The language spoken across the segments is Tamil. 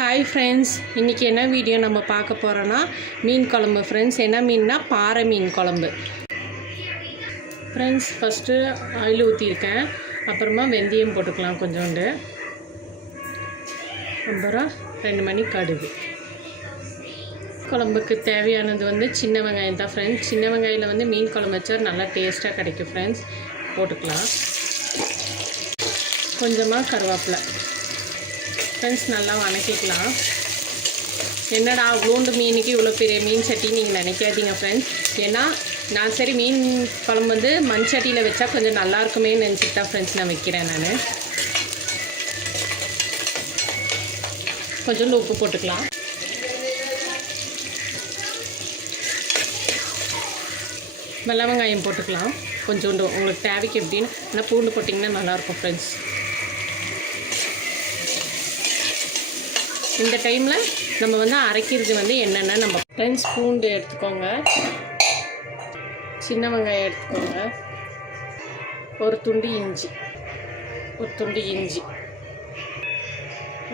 ஹாய் ஃப்ரெண்ட்ஸ், இன்றைக்கி என்ன வீடியோ நம்ம பார்க்க போகிறோன்னா மீன் குழம்பு ஃப்ரெண்ட்ஸ். என்ன மீன்னா பாறை மீன் குழம்பு ஃப்ரெண்ட்ஸ். ஃபஸ்ட்டு ஆயில் ஊற்றிருக்கேன், அப்புறமா வெந்தயம் போட்டுக்கலாம் கொஞ்சோண்டு, அப்புறம் 2 மணி கடுகு. குழம்புக்கு தேவையானது சின்ன வெங்காயம் தான் ஃப்ரெண்ட்ஸ். சின்ன வெங்காயில் மீன் குழம்பு வச்சா நல்லா டேஸ்ட்டாக கிடைக்கும் ஃப்ரெண்ட்ஸ். போட்டுக்கலாம். கொஞ்சமாக கருவேப்பிலை ஃப்ரெண்ட்ஸ், நல்லா வணக்கிக்கலாம். என்னடா அவ்வளோண்டு மீனுக்கு இவ்வளோ பெரிய மீன் சட்டி நீங்கள் நினைக்காதீங்க ஃப்ரெண்ட்ஸ். ஏன்னா நான் சரி மீன் குழம்பு மண் சட்டியில் வச்சா கொஞ்சம் நல்லாயிருக்குமே நினச்சிட்டு தான் ஃப்ரெண்ட்ஸ் நான் வைக்கிறேன். நான் கொஞ்சோண்டு உப்பு போட்டுக்கலாம். வெள்ளை வெங்காயம் போட்டுக்கலாம் கொஞ்சோண்டு, உங்களுக்கு தேவைக்கு எப்படின்னு. ஆனால் பூண்டு போட்டிங்கன்னா நல்லாயிருக்கும் ஃப்ரெண்ட்ஸ். இந்த டைமில் நம்ம அரைக்கிறது என்னென்னா நம்ம ஃப்ரெண்ட்ஸ், பூண்டு எடுத்துக்கோங்க, சின்ன வெங்காயம் எடுத்துக்கோங்க, ஒரு துண்டு இஞ்சி,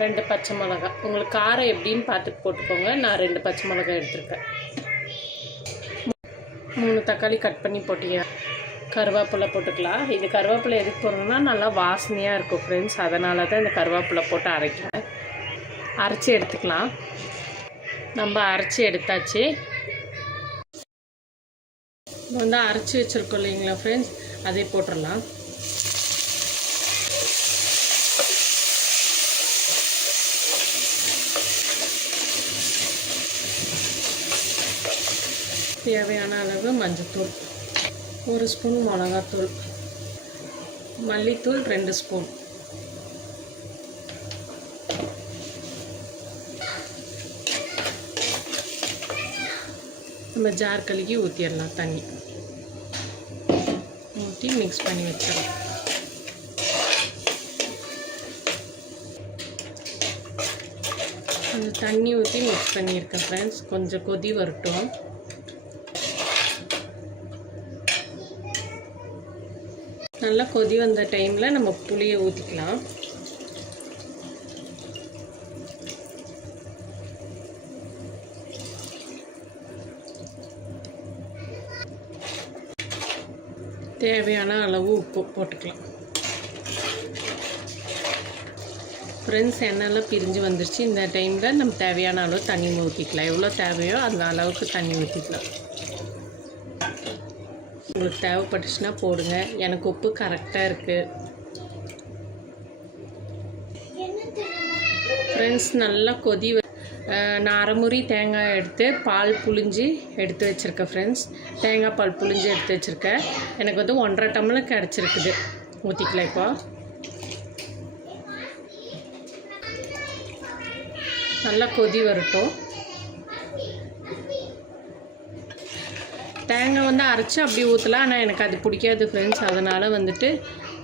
2 பச்சை மிளகா. உங்களுக்கு காரம் எப்படின்னு பார்த்துட்டு போட்டுக்கோங்க. நான் 2 பச்சை மிளகா எடுத்துருக்கேன். 3 தக்காளி கட் பண்ணி போட்டியா. கருவேப்பிலை போட்டுக்கலாம். இது கருவேப்பிலை எதுக்கு போடுறோன்னா நல்லா வாசனையாக இருக்கும் ஃப்ரெண்ட்ஸ். அதனால தான் இந்த கருவேப்பிலை போட்டு அரைக்கிறேன். அரைச்சி எடுத்துக்கலாம். நம்ம அரைச்சி எடுத்தாச்சு. அரைச்சி வச்சுருக்கோம் இல்லைங்களா ஃப்ரெண்ட்ஸ், அதே போட்டுடலாம். தேவையான அளவு மஞ்சள்தூள், 1 ஸ்பூன் மிளகாத்தூள், மல்லித்தூள் 2 ஸ்பூன், நம்ம ஜார் கழுகி ஊற்றிடலாம். தண்ணி ஊற்றி மிக்ஸ் பண்ணி வச்சிடலாம். கொஞ்சம் தண்ணி ஊற்றி மிக்ஸ் பண்ணியிருக்கேன் ஃப்ரெண்ட்ஸ். கொஞ்சம் கொதி வரட்டும். நல்லா கொதி வந்த டைமில் நம்ம புளியை ஊற்றிக்கலாம். தேவையான அளவு உப்பு போட்டுக்கலாம் ஃப்ரெண்ட்ஸ். எண்ணெயெல்லாம் பிரிஞ்சு வந்துருச்சு. இந்த டைமில் நம்ம தேவையான அளவு தண்ணி ஊற்றிக்கலாம். எவ்வளோ தேவையோ அந்த அளவுக்கு தண்ணி ஊற்றிக்கலாம். உங்களுக்கு தேவைப்பட்டுச்சுன்னா போடுங்க. எனக்கு உப்பு கரெக்டாக இருக்குது ஃப்ரெண்ட்ஸ். நல்லா கொதி. நான் அரைமுறி தேங்காய் எடுத்து பால் புழிஞ்சு எடுத்து வச்சுருக்கேன் ஃப்ரெண்ட்ஸ். தேங்காய் பால் புழிஞ்சு எடுத்து வச்சுருக்கேன். எனக்கு 1.5 டம்ளர் கிடச்சிருக்குது. ஊற்றிக்கலாம். இப்போ நல்லா கொதி வரட்டும். தேங்காய் அரைச்சி அப்படி ஊற்றலாம். ஆனால் எனக்கு அது பிடிக்காது ஃப்ரெண்ட்ஸ். அதனால்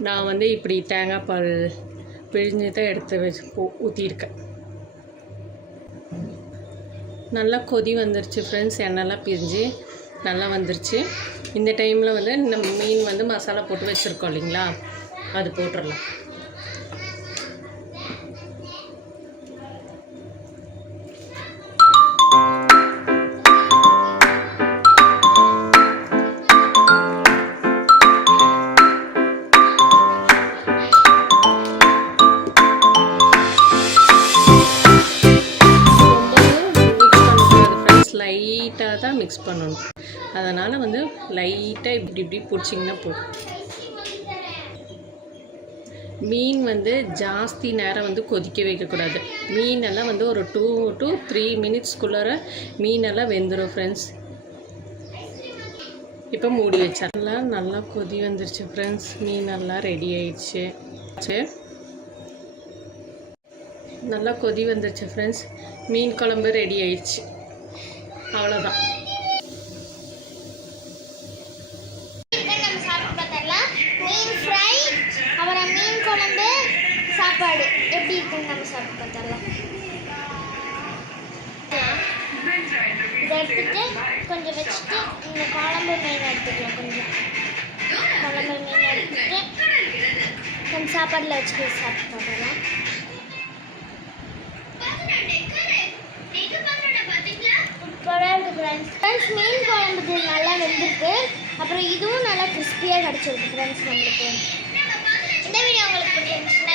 நான் இப்படி தேங்காய் பால் பிழிஞ்சு தான் எடுத்து வச்சு ஊற்றிருக்கேன். நல்லா கொதி வந்துருச்சு ஃப்ரெண்ட்ஸ். எண்ணெய்லாம் பிரிஞ்சு நல்லா வந்துருச்சு. இந்த டைமில் நம்ம மீன் மசாலா போட்டு வச்சுருக்கோம் இல்லைங்களா, அது போட்டுடலாம். லைட்டாக தான் மிக்ஸ் பண்ணணும். அதனால் லைட்டாக இப்படி பிடிச்சிங்கன்னா போதும். மீன் ஜாஸ்தி நேரம் கொதிக்க வைக்கக்கூடாது. மீனெல்லாம் ஒரு 2 to 3 மினிட்ஸ்க்குள்ளார மீனெல்லாம் வெந்துடும் ஃப்ரெண்ட்ஸ். இப்போ மூடி வச்சிடலாம். நல்லா கொதி வந்துருச்சு ஃப்ரெண்ட்ஸ். மீனெல்லாம் ரெடி ஆயிடுச்சு. நல்லா கொதி வந்துருச்சு ஃப்ரெண்ட்ஸ். மீன் குழம்பு ரெடி ஆயிடுச்சு. அவ்வளோதான். மீன் ஃப்ரை அப்புறம் மீன் குழம்பு சாப்பாடு எப்படி இருக்குன்னு நம்ம சாப்பிட்டு பார்த்தரலாம். இதை எடுத்துட்டு கொஞ்சம் வச்சுட்டு இந்த குழம்பு மீன் எடுத்துக்கலாம். கொஞ்சம் குழம்பு மீன் எடுத்துட்டு கொஞ்சம் சாப்பாடில் வச்சுட்டு சாப்பிட்டு பார்த்தரலாம். ஃப்ரெண்ட்ஸ் மீன் குழம்புது நல்லா வெந்திருக்கு. அப்புறம் இதுவும் நல்லா கிறிஸ்பியாக கிடச்சிருக்கு ஃப்ரெண்ட்ஸ் நம்மளுக்கு. இந்த வீடியோ உங்களுக்கு பிடிச்சிருந்துச்சுன்னா